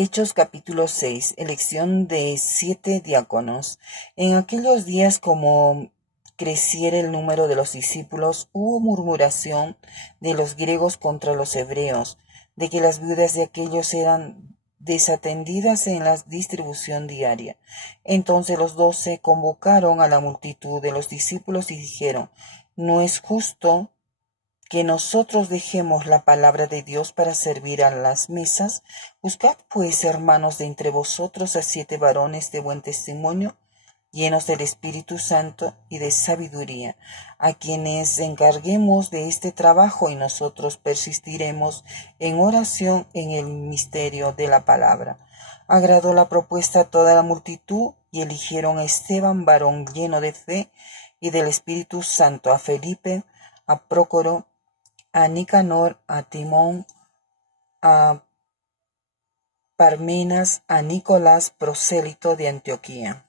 Hechos capítulo 6. Elección de 7 diáconos. En aquellos días, como creciera el número de los discípulos, hubo murmuración de los griegos contra los hebreos, de que las viudas de aquellos eran desatendidas en la distribución diaria. Entonces los 12 convocaron a la multitud de los discípulos y dijeron: no es justo que nosotros dejemos la palabra de Dios para servir a las mesas. Buscad pues, hermanos, de entre vosotros a 7 varones de buen testimonio, llenos del Espíritu Santo y de sabiduría, a quienes encarguemos de este trabajo, y nosotros persistiremos en oración en el misterio de la palabra. Agradó la propuesta a toda la multitud, y eligieron a Esteban, varón lleno de fe y del Espíritu Santo, a Felipe, a Prócoro, a Nicanor, a Timón, a Parmenas, a Nicolás, prosélito de Antioquía,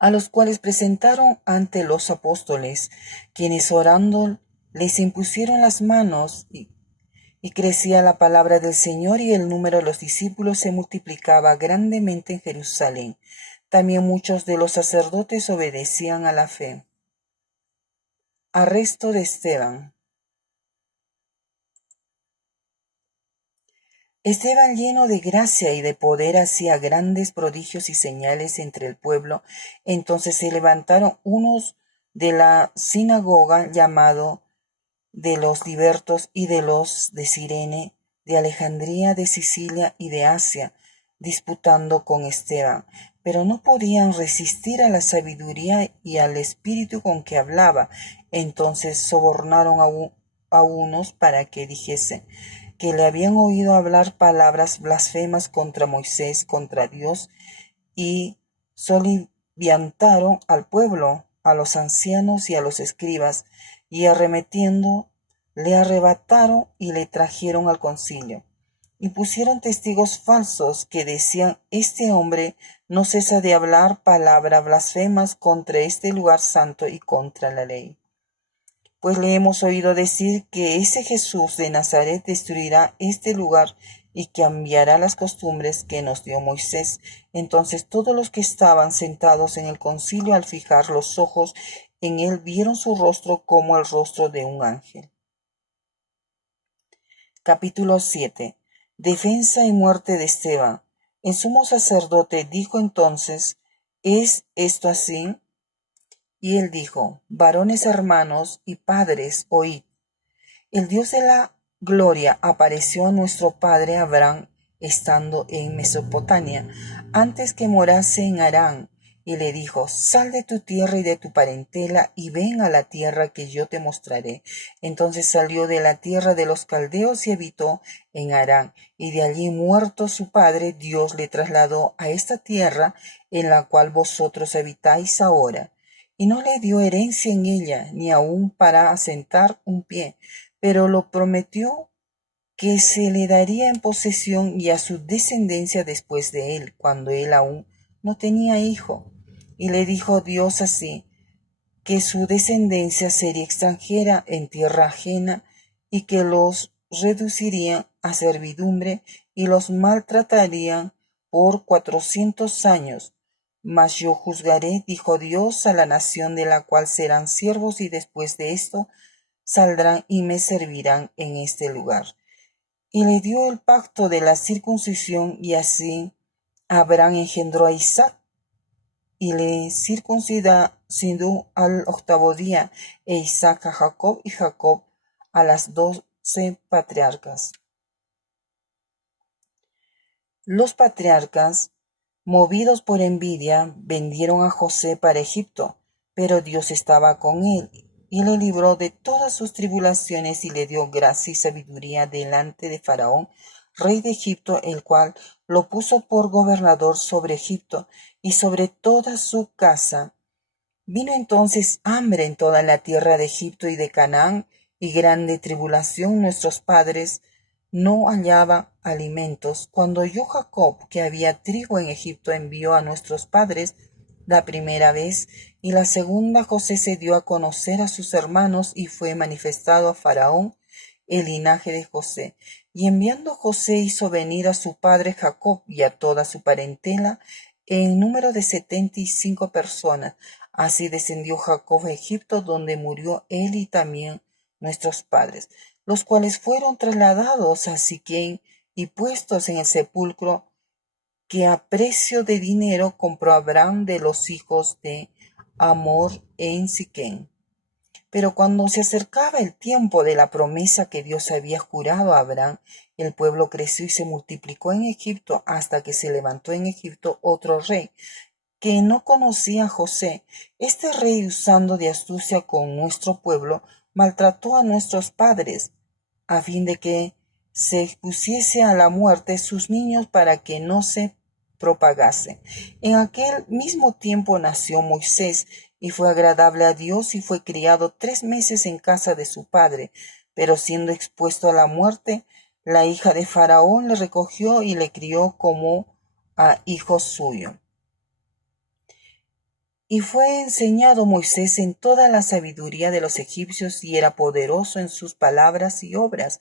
a los cuales presentaron ante los apóstoles, quienes orando les impusieron las manos, y crecía la palabra del Señor, y el número de los discípulos se multiplicaba grandemente en Jerusalén. También muchos de los sacerdotes obedecían a la fe. Arresto de Esteban. Esteban, lleno de gracia y de poder, hacía grandes prodigios y señales entre el pueblo. Entonces se levantaron unos de la sinagoga, llamado de los libertos, y de los de Cirene, de Alejandría, de Sicilia y de Asia, disputando con Esteban, pero no podían resistir a la sabiduría y al espíritu con que hablaba. Entonces sobornaron a unos para que dijesen que le habían oído hablar palabras blasfemas contra Moisés, contra Dios, y soliviantaron al pueblo, a los ancianos y a los escribas, y arremetiendo, le arrebataron y le trajeron al concilio. Y pusieron testigos falsos que decían: este hombre no cesa de hablar palabras blasfemas contra este lugar santo y contra la ley. Pues le hemos oído decir que ese Jesús de Nazaret destruirá este lugar y cambiará las costumbres que nos dio Moisés. Entonces todos los que estaban sentados en el concilio, al fijar los ojos en él, vieron su rostro como el rostro de un ángel. Capítulo 7. Defensa y muerte de Esteban. El sumo sacerdote dijo entonces: ¿es esto así? Y él dijo: varones hermanos y padres, oíd. El Dios de la gloria apareció a nuestro padre Abraham estando en Mesopotamia, antes que morase en Harán, y le dijo: sal de tu tierra y de tu parentela, y ven a la tierra que yo te mostraré. Entonces salió de la tierra de los caldeos y habitó en Harán, y de allí, muerto su padre, Dios le trasladó a esta tierra en la cual vosotros habitáis ahora. Y no le dio herencia en ella, ni aun para asentar un pie, pero lo prometió que se le daría en posesión y a su descendencia después de él, cuando él aún no tenía hijo. Y le dijo Dios así: que su descendencia sería extranjera en tierra ajena, y que los reducirían a servidumbre y los maltratarían por 400 años. Mas yo juzgaré, dijo Dios, a la nación de la cual serán siervos, y después de esto saldrán y me servirán en este lugar. Y le dio el pacto de la circuncisión, y así Abraham engendró a Isaac, y le circuncidó al 8º día, e Isaac a Jacob, y Jacob a las 12 patriarcas. Los patriarcas, movidos por envidia, vendieron a José para Egipto, pero Dios estaba con él, y le libró de todas sus tribulaciones, y le dio gracia y sabiduría delante de Faraón, rey de Egipto, el cual lo puso por gobernador sobre Egipto y sobre toda su casa. Vino entonces hambre en toda la tierra de Egipto y de Canaán, y grande tribulación. Nuestros padres no hallaban alimentos. Cuando oyó Jacob que había trigo en Egipto, envió a nuestros padres la primera vez, y la segunda José se dio a conocer a sus hermanos, y fue manifestado a Faraón el linaje de José. Y enviando José hizo venir a su padre Jacob y a toda su parentela en número de 75 personas. Así descendió Jacob a Egipto, donde murió él y también nuestros padres, los cuales fueron trasladados a Siquem y puestos en el sepulcro que a precio de dinero compró Abraham de los hijos de Hamor en Siquem. Pero cuando se acercaba el tiempo de la promesa que Dios había jurado a Abraham, el pueblo creció y se multiplicó en Egipto hasta que se levantó en Egipto otro rey que no conocía a José. Este rey, usando de astucia con nuestro pueblo, maltrató a nuestros padres, a fin de que se expusiese a la muerte sus niños para que no se propagase. En aquel mismo tiempo nació Moisés, y fue agradable a Dios, y fue criado 3 meses en casa de su padre. Pero siendo expuesto a la muerte, la hija de Faraón le recogió y le crió como a hijo suyo. Y fue enseñado Moisés en toda la sabiduría de los egipcios, y era poderoso en sus palabras y obras.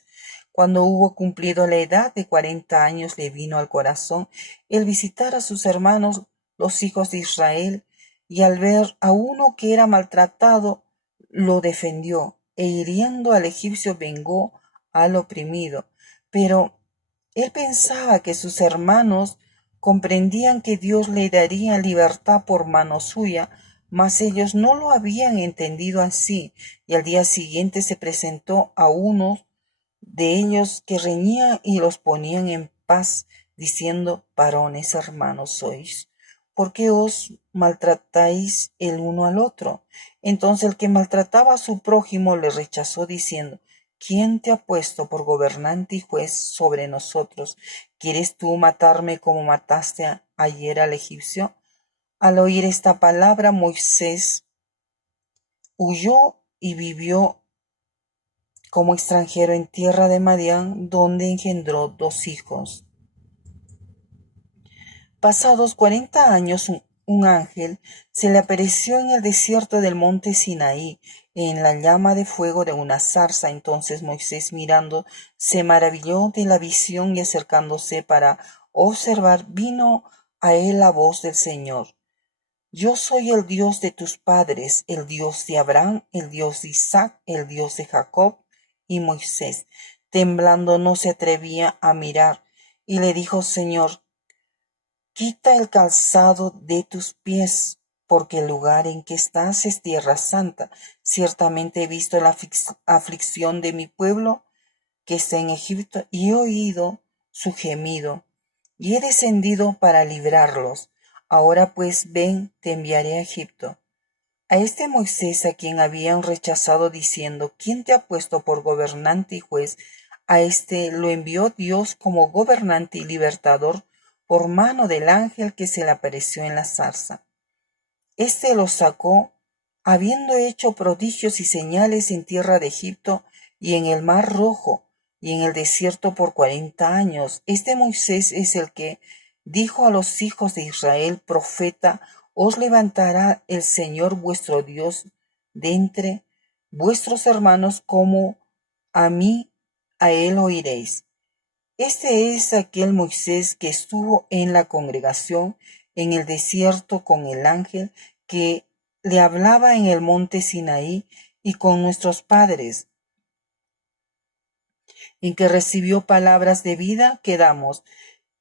Cuando hubo cumplido la edad de 40 años, le vino al corazón el visitar a sus hermanos, los hijos de Israel, y al ver a uno que era maltratado, lo defendió, e hiriendo al egipcio vengó al oprimido. Pero él pensaba que sus hermanos comprendían que Dios le daría libertad por mano suya, mas ellos no lo habían entendido así, y al día siguiente se presentó a unos de ellos que reñían y los ponían en paz, diciendo: varones hermanos sois, ¿por qué os maltratáis el uno al otro? Entonces el que maltrataba a su prójimo le rechazó, diciendo: ¿quién te ha puesto por gobernante y juez sobre nosotros? ¿Quieres tú matarme como mataste ayer al egipcio? Al oír esta palabra, Moisés huyó y vivió como extranjero en tierra de Madián, donde engendró 2 hijos. Pasados 40 años, un ángel se le apareció en el desierto del monte Sinaí, en la llama de fuego de una zarza. Entonces Moisés, mirando, se maravilló de la visión, y acercándose para observar, vino a él la voz del Señor: yo soy el Dios de tus padres, el Dios de Abraham, el Dios de Isaac, el Dios de Jacob. Y Moisés, temblando, no se atrevía a mirar, y le dijo: Señor, quita el calzado de tus pies, porque el lugar en que estás es tierra santa. Ciertamente he visto la aflicción de mi pueblo que está en Egipto, y he oído su gemido, y he descendido para librarlos. Ahora pues ven, te enviaré a Egipto. A este Moisés, a quien habían rechazado diciendo: ¿quién te ha puesto por gobernante y juez? A este lo envió Dios como gobernante y libertador por mano del ángel que se le apareció en la zarza. Este los sacó, habiendo hecho prodigios y señales en tierra de Egipto y en el mar Rojo y en el desierto por 40 años. Este Moisés es el que dijo a los hijos de Israel: profeta os levantará el Señor vuestro Dios de entre vuestros hermanos, como a mí, a él oiréis. Este es aquel Moisés que estuvo en la congregación en el desierto con el ángel que le hablaba en el monte Sinaí, y con nuestros padres, en que recibió palabras de vida que damos,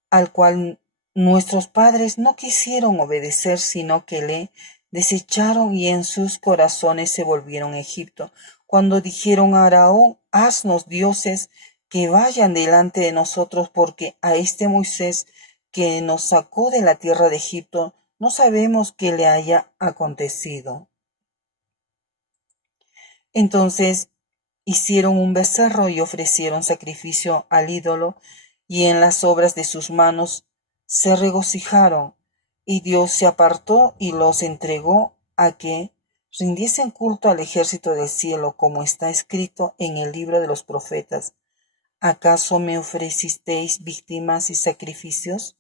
al cual nuestros padres no quisieron obedecer, sino que le desecharon, y en sus corazones se volvieron a Egipto, cuando dijeron a Aarón: haznos dioses que vayan delante de nosotros, porque a este Moisés que nos sacó de la tierra de Egipto no sabemos qué le haya acontecido. Entonces hicieron un becerro y ofrecieron sacrificio al ídolo, y en las obras de sus manos se regocijaron. Y Dios se apartó y los entregó a que rindiesen culto al ejército del cielo, como está escrito en el libro de los profetas: ¿acaso me ofrecisteis víctimas y sacrificios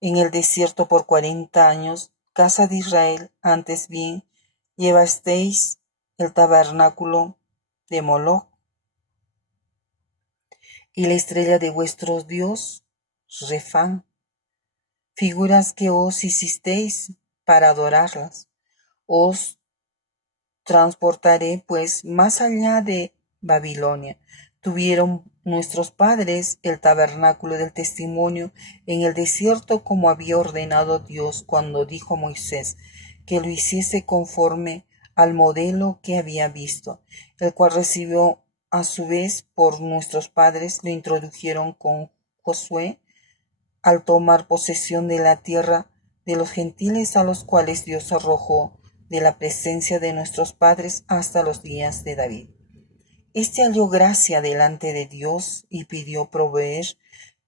en el desierto por 40 años, casa de Israel? Antes bien llevasteis el tabernáculo de Moloc. y la estrella de vuestro Dios, Refán, figuras que os hicisteis para adorarlas. Os transportaré, pues, más allá de Babilonia. Tuvieron nuestros padres el tabernáculo del testimonio en el desierto, como había ordenado Dios cuando dijo a Moisés que lo hiciese conforme al modelo que había visto, el cual recibió a su vez por nuestros padres, lo introdujeron con Josué al tomar posesión de la tierra de los gentiles, a los cuales Dios arrojó de la presencia de nuestros padres hasta los días de David. Este halló gracia delante de Dios y pidió proveer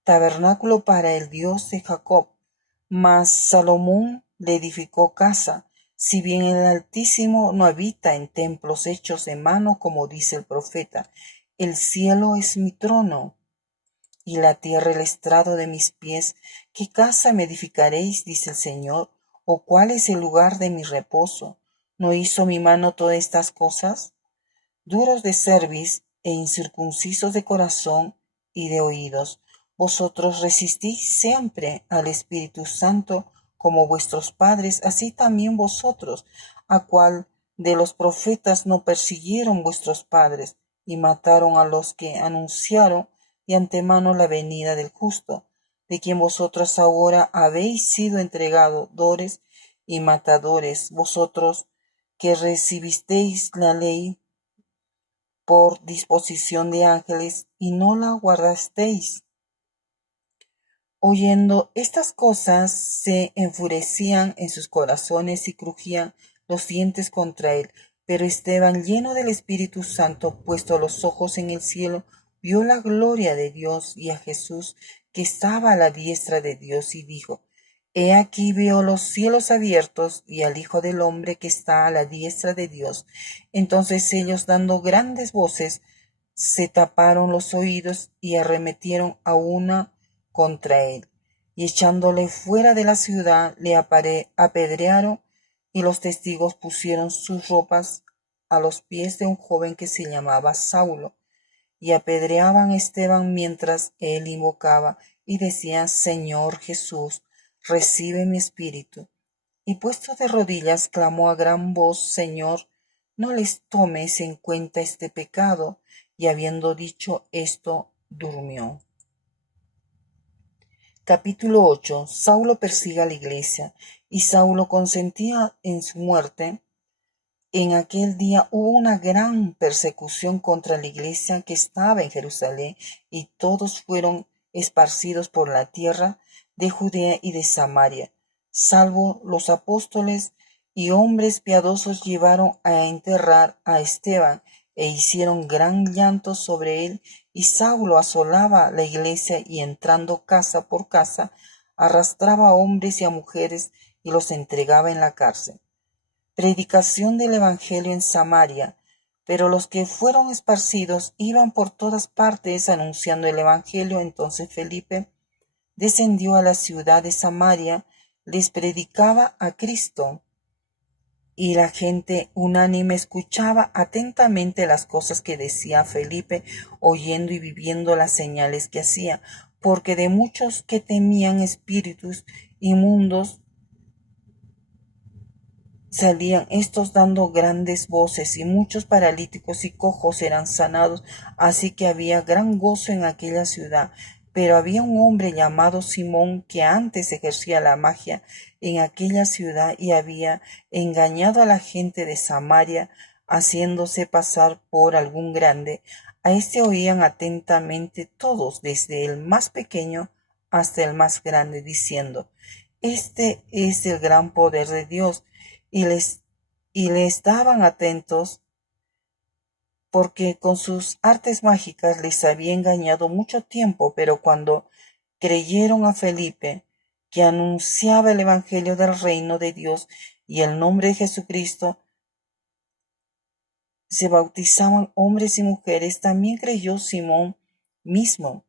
tabernáculo para el Dios de Jacob. Mas Salomón le edificó casa, si bien el Altísimo no habita en templos hechos de mano, como dice el profeta: el cielo es mi trono y la tierra el estrado de mis pies. ¿Qué casa me edificaréis, dice el Señor? ¿O cuál es el lugar de mi reposo? ¿No hizo mi mano todas estas cosas? Duros de cerviz e incircuncisos de corazón y de oídos, vosotros resistís siempre al Espíritu Santo, como vuestros padres, así también vosotros. ¿A cuál de los profetas no persiguieron vuestros padres y mataron a los que anunciaron de antemano la venida del justo, de quien vosotros ahora habéis sido entregadores y matadores, vosotros que recibisteis la ley por disposición de ángeles y no la guardasteis? Oyendo estas cosas, se enfurecían en sus corazones y crujían los dientes contra él. Pero Esteban, lleno del Espíritu Santo, puesto los ojos en el cielo, vio la gloria de Dios y a Jesús, que estaba a la diestra de Dios, y dijo: He aquí veo los cielos abiertos y al Hijo del hombre que está a la diestra de Dios. Entonces ellos, dando grandes voces, se taparon los oídos y arremetieron a una contra él, y echándole fuera de la ciudad le apedrearon, y los testigos pusieron sus ropas a los pies de un joven que se llamaba Saulo, y apedreaban a Esteban mientras él invocaba y decía: Señor Jesús, recibe mi espíritu. Y puesto de rodillas clamó a gran voz: Señor, no les tomes en cuenta este pecado. Y habiendo dicho esto, durmió. Capítulo 8. Saulo persigue a la iglesia, y Saulo consentía en su muerte. En aquel día hubo una gran persecución contra la iglesia que estaba en Jerusalén, y todos fueron esparcidos por la tierra de Judea y de Samaria, salvo los apóstoles y hombres piadosos llevaron a enterrar a Esteban, e hicieron gran llanto sobre él. Y Saulo asolaba la iglesia, y entrando casa por casa, arrastraba a hombres y a mujeres y los entregaba en la cárcel. Predicación del Evangelio en Samaria. Pero los que fueron esparcidos iban por todas partes anunciando el Evangelio. Entonces Felipe descendió a la ciudad de Samaria, les predicaba a Cristo, y la gente unánime escuchaba atentamente las cosas que decía Felipe, oyendo y viviendo las señales que hacía, porque de muchos que temían espíritus inmundos salían estos dando grandes voces, y muchos paralíticos y cojos eran sanados, así que había gran gozo en aquella ciudad. Pero había un hombre llamado Simón, que antes ejercía la magia en aquella ciudad y había engañado a la gente de Samaria, haciéndose pasar por algún grande. A este oían atentamente todos, desde el más pequeño hasta el más grande, diciendo: Este es el gran poder de Dios. Y le estaban atentos, porque con sus artes mágicas les había engañado mucho tiempo. Pero cuando creyeron a Felipe, que anunciaba el evangelio del reino de Dios y el nombre de Jesucristo, se bautizaban hombres y mujeres. También creyó Simón mismo,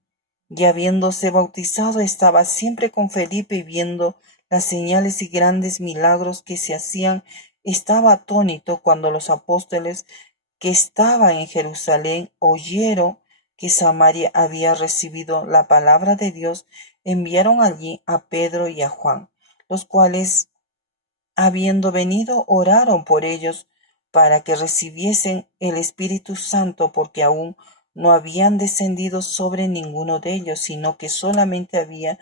y habiéndose bautizado estaba siempre con Felipe, y viendo las señales y grandes milagros que se hacían, estaba atónito. Cuando los apóstoles que estaban en Jerusalén oyeron que Samaria había recibido la palabra de Dios, enviaron allí a Pedro y a Juan, los cuales, habiendo venido, oraron por ellos para que recibiesen el Espíritu Santo, porque aún no habían descendido sobre ninguno de ellos, sino que solamente habían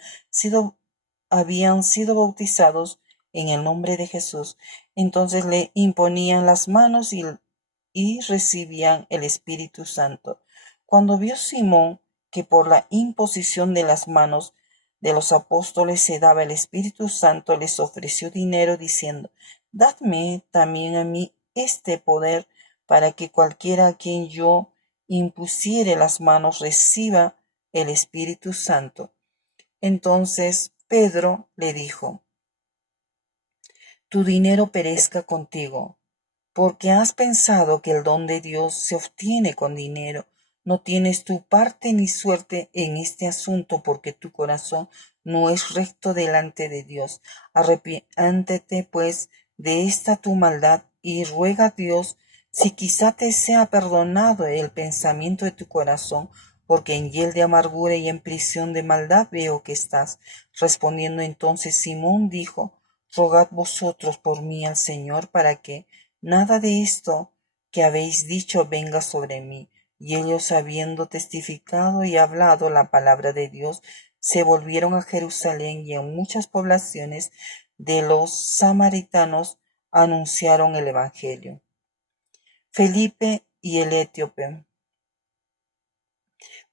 sido bautizados en el nombre de Jesús. Entonces le imponían las manos y recibían el Espíritu Santo. Cuando vio Simón que por la imposición de las manos de los apóstoles se daba el Espíritu Santo, les ofreció dinero diciendo: Dadme también a mí este poder, para que cualquiera a quien yo impusiere las manos reciba el Espíritu Santo. Entonces Pedro le dijo: Tu dinero perezca contigo, porque has pensado que el don de Dios se obtiene con dinero. No tienes tu parte ni suerte en este asunto, porque tu corazón no es recto delante de Dios. Arrepiéntete pues de esta tu maldad y ruega a Dios si quizá te sea perdonado el pensamiento de tu corazón, porque en hiel de amargura y en prisión de maldad veo que estás. Respondiendo entonces Simón dijo: Rogad vosotros por mí al Señor, para que nada de esto que habéis dicho venga sobre mí. Y ellos, habiendo testificado y hablado la palabra de Dios, se volvieron a Jerusalén, y en muchas poblaciones de los samaritanos anunciaron el Evangelio. Felipe y el etíope.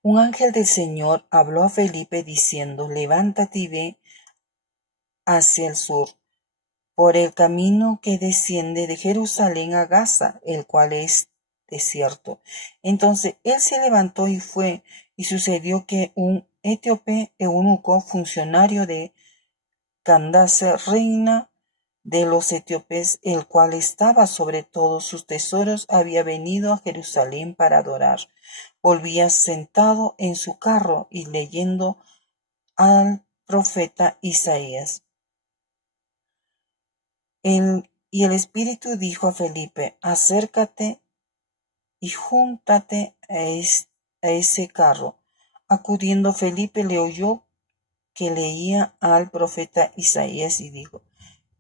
Un ángel del Señor habló a Felipe diciendo: Levántate y ve hacia el sur, por el camino que desciende de Jerusalén a Gaza, el cual es desierto. Entonces él se levantó y fue, y sucedió que un etíope eunuco, funcionario de Candace, reina de los etíopes, el cual estaba sobre todos sus tesoros, había venido a Jerusalén para adorar. Volvía sentado en su carro y leyendo al profeta Isaías. Y el Espíritu dijo a Felipe: Acércate y júntate a ese carro. Acudiendo Felipe le oyó que leía al profeta Isaías y dijo: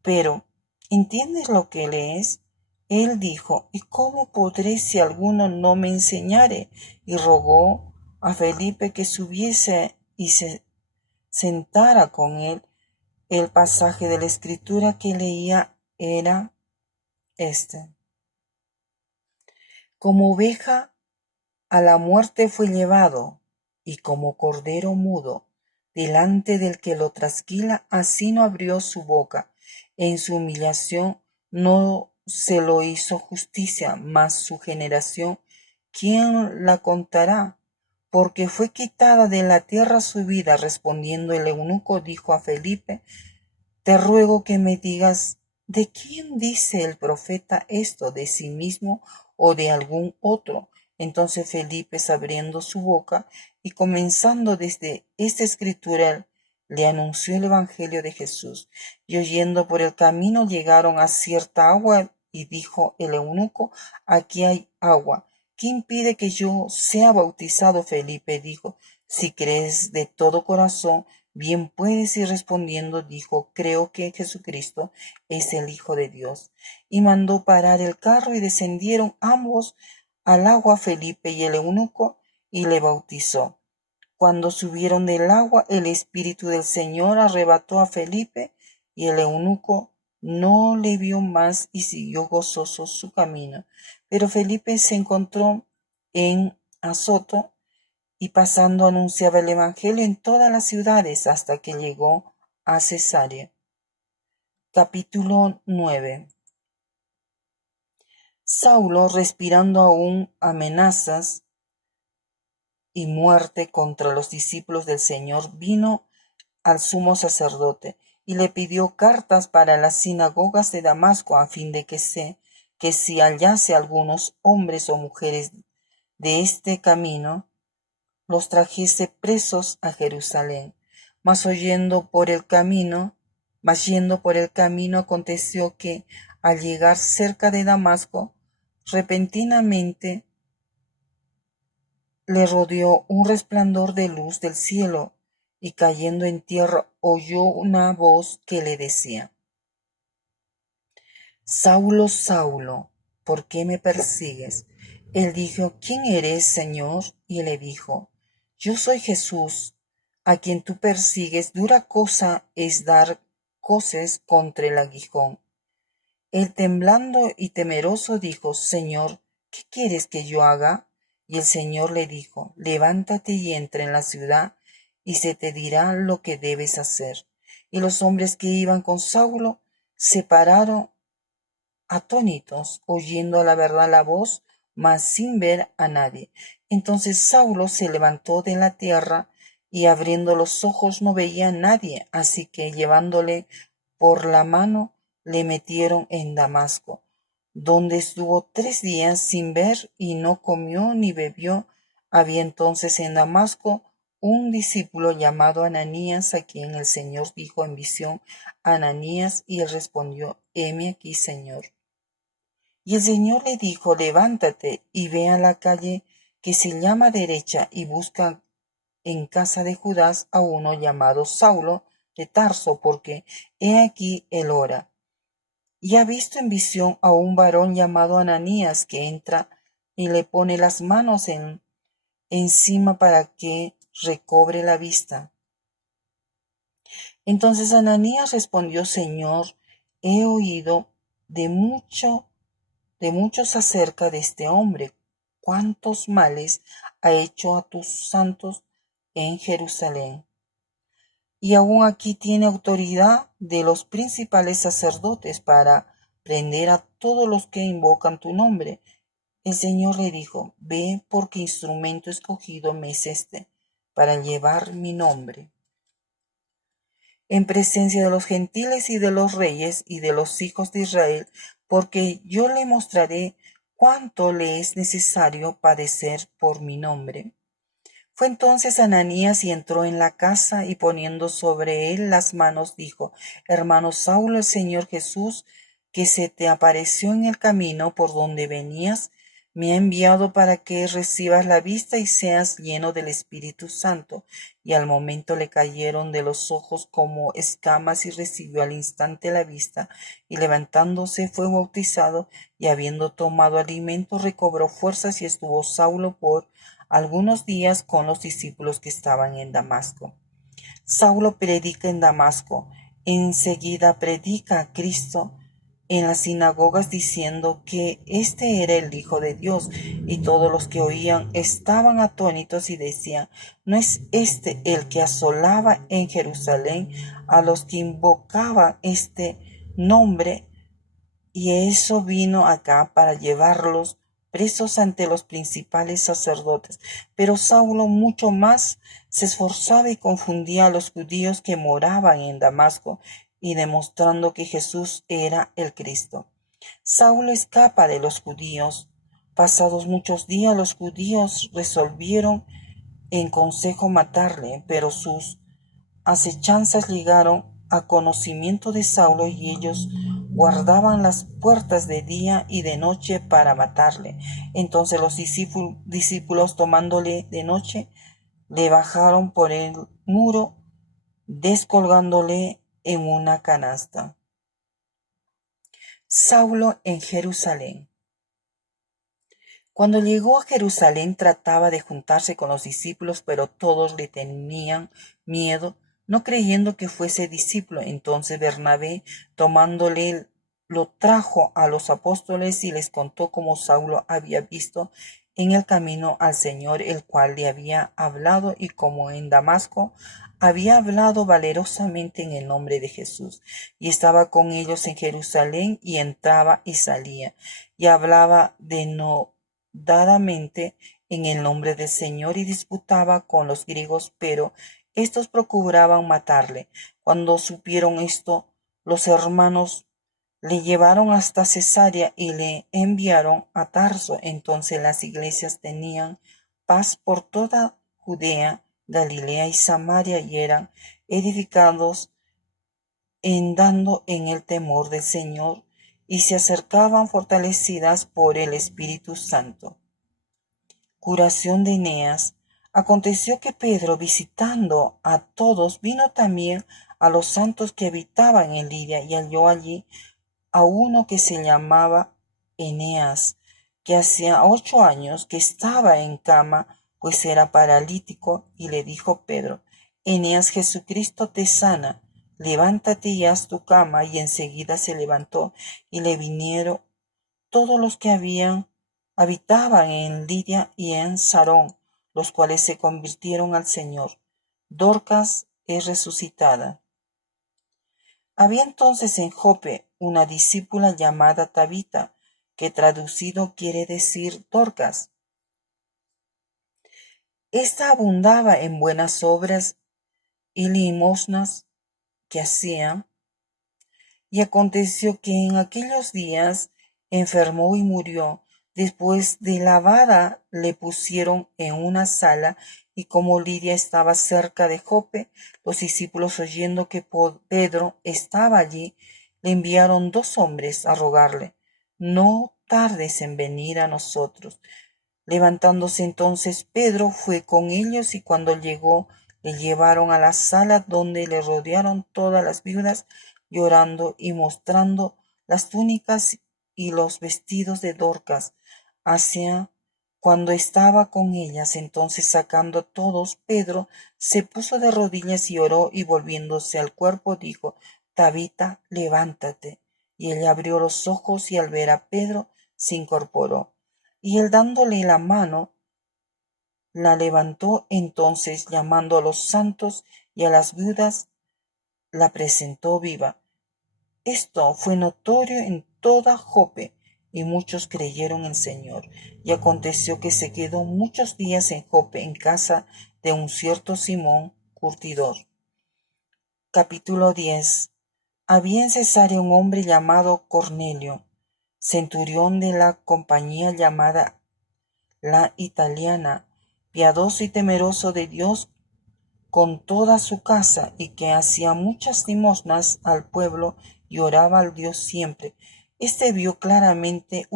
Pero, ¿entiendes lo que lees? Él dijo: ¿Y cómo podré si alguno no me enseñare? Y rogó a Felipe que subiese y se sentara con él. El pasaje de la Escritura que leía era este: Como oveja a la muerte fue llevado, y como cordero mudo delante del que lo trasquila, así no abrió su boca. En su humillación no se lo hizo justicia, mas su generación, ¿quién la contará? Porque fue quitada de la tierra su vida. Respondiendo el eunuco dijo a Felipe: Te ruego que me digas, ¿de quién dice el profeta esto? ¿De sí mismo o de algún otro? Entonces Felipe, abriendo su boca y comenzando desde esta escritura, le anunció el evangelio de Jesús. Y oyendo por el camino llegaron a cierta agua, y dijo el eunuco: Aquí hay agua. ¿Qué impide que yo sea bautizado? Felipe dijo: Si crees de todo corazón, bien puedes. Y respondiendo dijo: Creo que Jesucristo es el Hijo de Dios. Y mandó parar el carro, y descendieron ambos al agua, Felipe y el eunuco, y le bautizó. Cuando subieron del agua, el Espíritu del Señor arrebató a Felipe, y el eunuco no le vio más y siguió gozoso su camino. Pero Felipe se encontró en Azoto, y pasando anunciaba el evangelio en todas las ciudades hasta que llegó a Cesarea. Capítulo 9. Saulo, respirando aún amenazas y muerte contra los discípulos del Señor, vino al sumo sacerdote y le pidió cartas para las sinagogas de Damasco, a fin de que si hallase algunos hombres o mujeres de este camino, los trajese presos a Jerusalén. Mas yendo por el camino, aconteció que, al llegar cerca de Damasco, repentinamente le rodeó un resplandor de luz del cielo, y cayendo en tierra oyó una voz que le decía: Saulo, Saulo, ¿por qué me persigues? Él dijo: ¿Quién eres, Señor? Y le dijo: Yo soy Jesús, a quien tú persigues. Dura cosa es dar coces contra el aguijón. Él, temblando y temeroso, dijo: Señor, ¿qué quieres que yo haga? Y el Señor le dijo: Levántate y entra en la ciudad, y se te dirá lo que debes hacer. Y los hombres que iban con Saulo se pararon atónitos, oyendo a la verdad la voz, mas sin ver a nadie. Entonces Saulo se levantó de la tierra, y abriendo los ojos no veía a nadie, así que llevándole por la mano le metieron en Damasco, donde estuvo 3 días sin ver, y no comió ni bebió. Había entonces en Damasco un discípulo llamado Ananías, a quien el Señor dijo en visión: Ananías. Y él respondió: heme aquí, Señor. Y el Señor le dijo: levántate y ve a la calle que se llama Derecha, y busca en casa de Judas a uno llamado Saulo de Tarso, porque he aquí él ora. Y ha visto en visión a un varón llamado Ananías, que entra y le pone las manos encima para que recobre la vista. Entonces Ananías respondió: Señor, he oído de muchos acerca de este hombre, cuántos males ha hecho a tus santos en Jerusalén. Y aún aquí tiene autoridad de los principales sacerdotes para prender a todos los que invocan tu nombre. El Señor le dijo: ve, porque instrumento escogido me es este, para llevar mi nombre en presencia de los gentiles y de los reyes y de los hijos de Israel, porque yo le mostraré cuánto le es necesario padecer por mi nombre. Fue entonces Ananías y entró en la casa, y poniendo sobre él las manos, dijo: Hermano Saulo, el Señor Jesús, que se te apareció en el camino por donde venías, me ha enviado para que recibas la vista y seas lleno del Espíritu Santo. Y al momento le cayeron de los ojos como escamas, y recibió al instante la vista, y levantándose fue bautizado, y habiendo tomado alimento recobró fuerzas, y estuvo Saulo por algunos días con los discípulos que estaban en Damasco. Saulo predica en Damasco. Enseguida predica a Cristo en las sinagogas, diciendo que éste era el Hijo de Dios. Y todos los que oían estaban atónitos y decían: ¿no es este el que asolaba en Jerusalén a los que invocaban este nombre? Y eso vino acá para llevarlos presos ante los principales sacerdotes. Pero Saulo mucho más se esforzaba y confundía a los judíos que moraban en Damasco, y demostrando que Jesús era el Cristo. Saulo escapa de los judíos. Pasados muchos días, los judíos resolvieron en consejo matarle, pero sus acechanzas llegaron a conocimiento de Saulo, y ellos guardaban las puertas de día y de noche para matarle. Entonces los discípulos, tomándole de noche, le bajaron por el muro, descolgándole en una canasta. Saulo en Jerusalén. Cuando llegó a Jerusalén trataba de juntarse con los discípulos, pero todos le tenían miedo, no creyendo que fuese discípulo. Entonces Bernabé, tomándole, lo trajo a los apóstoles, y les contó cómo Saulo había visto en el camino al Señor, el cual le había hablado, y cómo en Damasco había hablado valerosamente en el nombre de Jesús. Y estaba con ellos en Jerusalén, y entraba y salía, y hablaba denodadamente en el nombre del Señor, y disputaba con los griegos, pero estos procuraban matarle. Cuando supieron esto, los hermanos le llevaron hasta Cesarea y le enviaron a Tarso. Entonces las iglesias tenían paz por toda Judea, Galilea y Samaria, y eran edificados andando en el temor del Señor, y se acercaban fortalecidas por el Espíritu Santo. curación de Eneas. Aconteció que Pedro, visitando a todos, vino también a los santos que habitaban en Lidia, y halló allí a uno que se llamaba Eneas, que hacía 8 años que estaba en cama, pues era paralítico, y le dijo Pedro: Eneas, Jesucristo te sana, levántate y haz tu cama. Y enseguida se levantó, y le vinieron todos los que habitaban en Lidia y en Sarón, los cuales se convirtieron al Señor. Dorcas es resucitada. Había entonces en Jope una discípula llamada Tabita, que traducido quiere decir Dorcas. Esta abundaba en buenas obras y limosnas que hacía, y aconteció que en aquellos días enfermó y murió. Después de lavada le pusieron en una sala, y como Lidia estaba cerca de Jope, los discípulos, oyendo que Pedro estaba allí, le enviaron 2 hombres a rogarle: no tardes en venir a nosotros. Levantándose entonces Pedro fue con ellos, y cuando llegó le llevaron a la sala, donde le rodearon todas las viudas, llorando y mostrando las túnicas y los vestidos de Dorcas. Hacia cuando estaba con ellas, entonces sacando todos, Pedro se puso de rodillas y oró, y volviéndose al cuerpo dijo: Tabita, levántate. Y ella abrió los ojos, y al ver a Pedro se incorporó. Y él, dándole la mano, la levantó. Entonces, llamando a los santos y a las viudas, la presentó viva. Esto fue notorio en toda Jope, y muchos creyeron en el Señor. Y aconteció que se quedó muchos días en Jope, en casa de un cierto Simón curtidor. Capítulo 10. Había en Cesarea un hombre llamado Cornelio, centurión de la compañía llamada la italiana, piadoso y temeroso de Dios con toda su casa, y que hacía muchas limosnas al pueblo y oraba al Dios siempre. Este vio claramente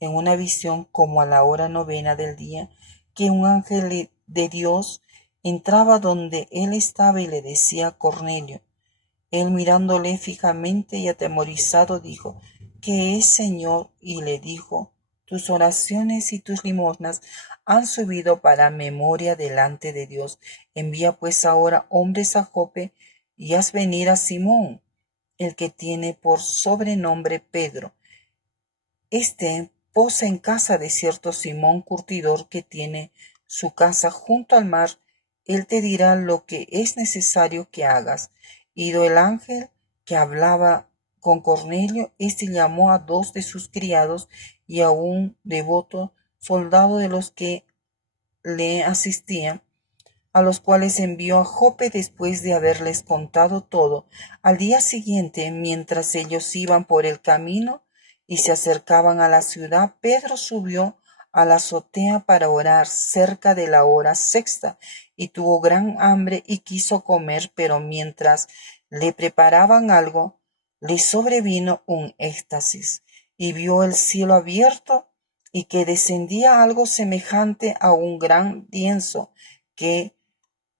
en una visión como a la hora 9 del día, que un ángel de Dios entraba donde él estaba y le decía: Cornelio. Él, mirándole fijamente y atemorizado, dijo: ¿Qué es, Señor? Y le dijo: tus oraciones y tus limosnas han subido para memoria delante de Dios. Envía pues ahora hombres a Jope, y haz venir a Simón, el que tiene por sobrenombre Pedro. Este posa en casa de cierto Simón curtidor, que tiene su casa junto al mar. Él te dirá lo que es necesario que hagas. Ido el ángel que hablaba con Cornelio, éste llamó a 2 de sus criados y a un devoto soldado de los que le asistían, a los cuales envió a Jope después de haberles contado todo. Al día siguiente, mientras ellos iban por el camino y se acercaban a la ciudad, Pedro subió a la azotea para orar cerca de la hora 6, y tuvo gran hambre y quiso comer, pero mientras le preparaban algo, le sobrevino un éxtasis, y vio el cielo abierto, y que descendía algo semejante a un gran lienzo, que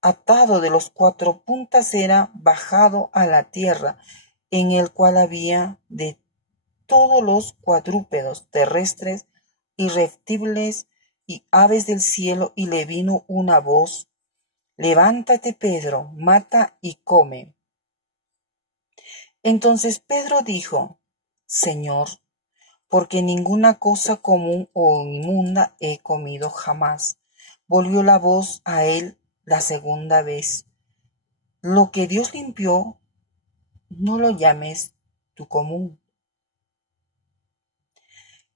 atado de los 4 puntas era bajado a la tierra, en el cual había de todos los cuadrúpedos terrestres y reptiles y aves del cielo. Y le vino una voz: levántate, Pedro, mata y come. Entonces Pedro dijo: Señor, porque ninguna cosa común o inmunda he comido jamás. Volvió la voz a él la segunda vez: lo que Dios limpió, no lo llames tu común.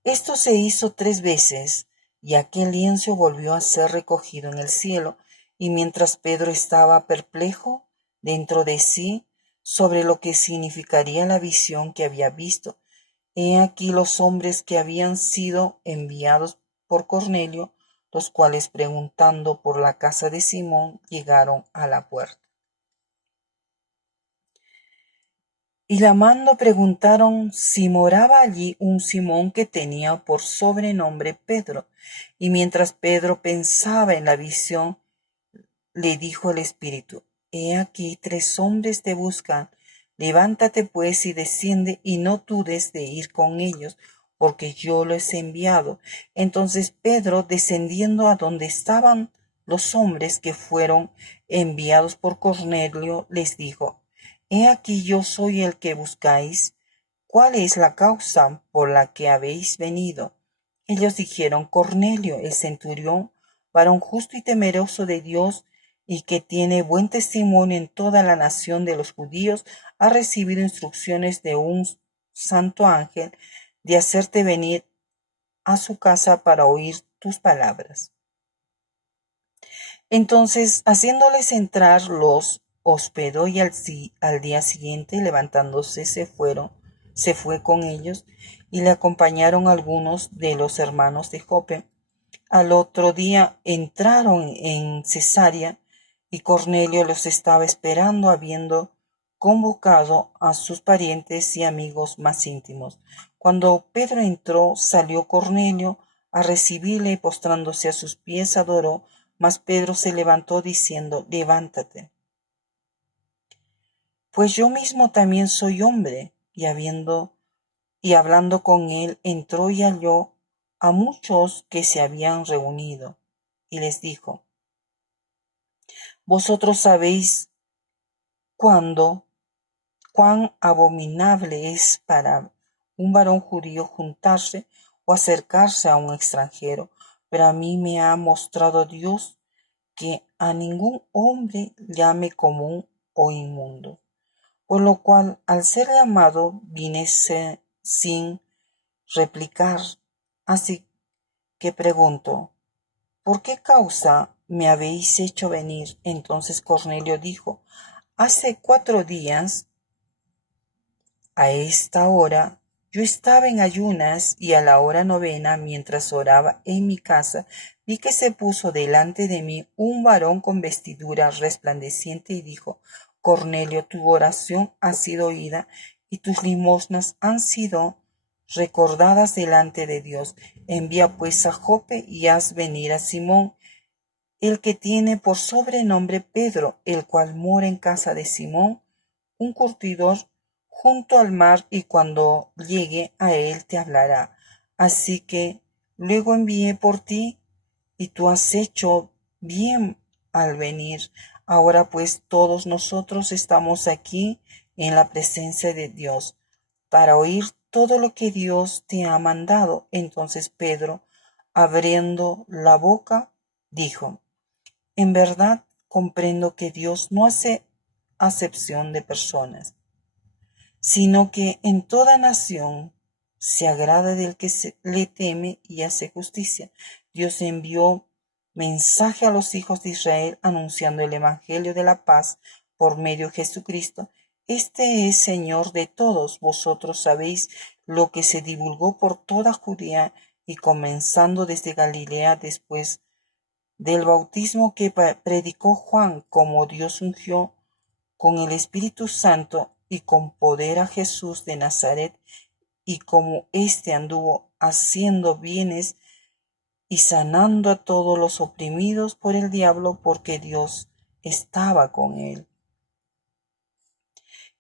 Esto se hizo 3 veces, y aquel lienzo volvió a ser recogido en el cielo. Y mientras Pedro estaba perplejo dentro de sí sobre lo que significaría la visión que había visto, he aquí los hombres que habían sido enviados por Cornelio, los cuales, preguntando por la casa de Simón, llegaron a la puerta. Y llamando preguntaron si moraba allí un Simón, que tenía por sobrenombre Pedro. Y mientras Pedro pensaba en la visión, le dijo el Espíritu: He aquí 3 hombres te buscan. Levántate pues y desciende, y no dudes de ir con ellos, porque yo los he enviado. Entonces Pedro, descendiendo a donde estaban los hombres que fueron enviados por Cornelio, les dijo: He aquí yo soy el que buscáis. ¿Cuál es la causa por la que habéis venido? Ellos dijeron: Cornelio, el centurión, varón justo y temeroso de Dios, y que tiene buen testimonio en toda la nación de los judíos, ha recibido instrucciones de un santo ángel de hacerte venir a su casa para oír tus palabras. Entonces, haciéndoles entrar, los hospedó, y al día siguiente, levantándose, se fue con ellos, y le acompañaron algunos de los hermanos de Jope. Al otro día entraron en Cesarea, y Cornelio los estaba esperando, habiendo convocado a sus parientes y amigos más íntimos. Cuando Pedro entró, salió Cornelio a recibirle, y postrándose a sus pies adoró. Mas Pedro se levantó diciendo: Levántate, pues yo mismo también soy hombre. Y hablando con él, entró y halló a muchos que se habían reunido, y les dijo: Vosotros sabéis cuán abominable es para un varón judío juntarse o acercarse a un extranjero, pero a mí me ha mostrado Dios que a ningún hombre llame común o inmundo. Por lo cual, al ser llamado, vine sin replicar. Así que pregunto: ¿por qué causa me habéis hecho venir? Entonces Cornelio dijo: Hace 4 días, a esta hora, yo estaba en ayunas, y a la hora 9, mientras oraba en mi casa, vi que se puso delante de mí un varón con vestidura resplandeciente y dijo: Cornelio, tu oración ha sido oída, y tus limosnas han sido recordadas delante de Dios. Envía pues a Jope y haz venir a Simón, el que tiene por sobrenombre Pedro, el cual mora en casa de Simón, un curtidor, junto al mar, y cuando llegue a él te hablará. Así que luego envié por ti, y tú has hecho bien al venir. Ahora pues todos nosotros estamos aquí en la presencia de Dios para oír todo lo que Dios te ha mandado. Entonces Pedro, abriendo la boca, dijo: En verdad comprendo que Dios no hace acepción de personas, sino que en toda nación se agrada del que le teme y hace justicia. Dios envió mensaje a los hijos de Israel anunciando el evangelio de la paz por medio de Jesucristo. Este es Señor de todos. Vosotros sabéis lo que se divulgó por toda Judea, y comenzando desde Galilea, después del bautismo que predicó Juan, como Dios ungió con el Espíritu Santo y con poder a Jesús de Nazaret, y como éste anduvo haciendo bienes y sanando a todos los oprimidos por el diablo, porque Dios estaba con él.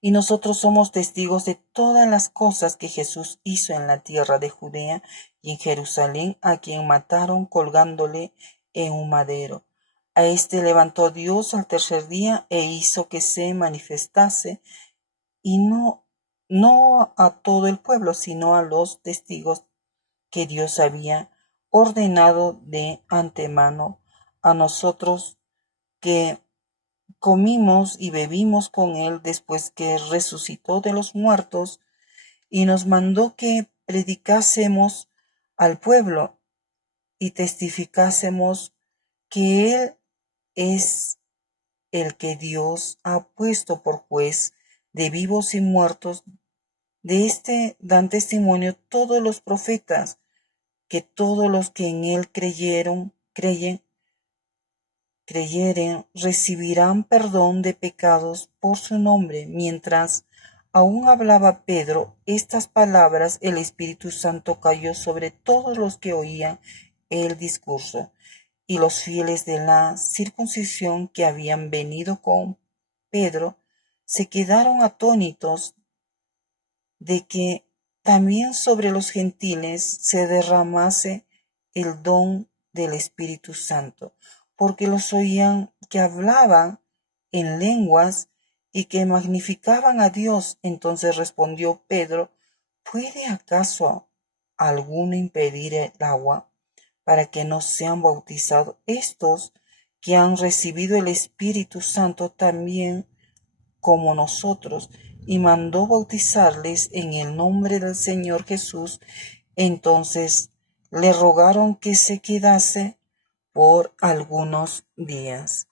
Y nosotros somos testigos de todas las cosas que Jesús hizo en la tierra de Judea y en Jerusalén, a quien mataron colgándole en un madero. A este levantó Dios al 3er día e hizo que se manifestase, y no a todo el pueblo, sino a los testigos que Dios había ordenado de antemano, a nosotros que comimos y bebimos con él después que resucitó de los muertos, y nos mandó que predicásemos al pueblo y testificásemos que él es el que Dios ha puesto por juez de vivos y muertos. De este dan testimonio todos los profetas, que todos los que en él creyeren, recibirán perdón de pecados por su nombre. Mientras aún hablaba Pedro estas palabras, el Espíritu Santo cayó sobre todos los que oían, el discurso, y los fieles de la circuncisión que habían venido con Pedro se quedaron atónitos de que también sobre los gentiles se derramase el don del Espíritu Santo, porque los oían que hablaban en lenguas y que magnificaban a Dios. Entonces respondió Pedro: ¿Puede acaso alguno impedir el agua para que no sean bautizados estos que han recibido el Espíritu Santo también como nosotros? Y mandó bautizarles en el nombre del Señor Jesús. Entonces le rogaron que se quedase por algunos días.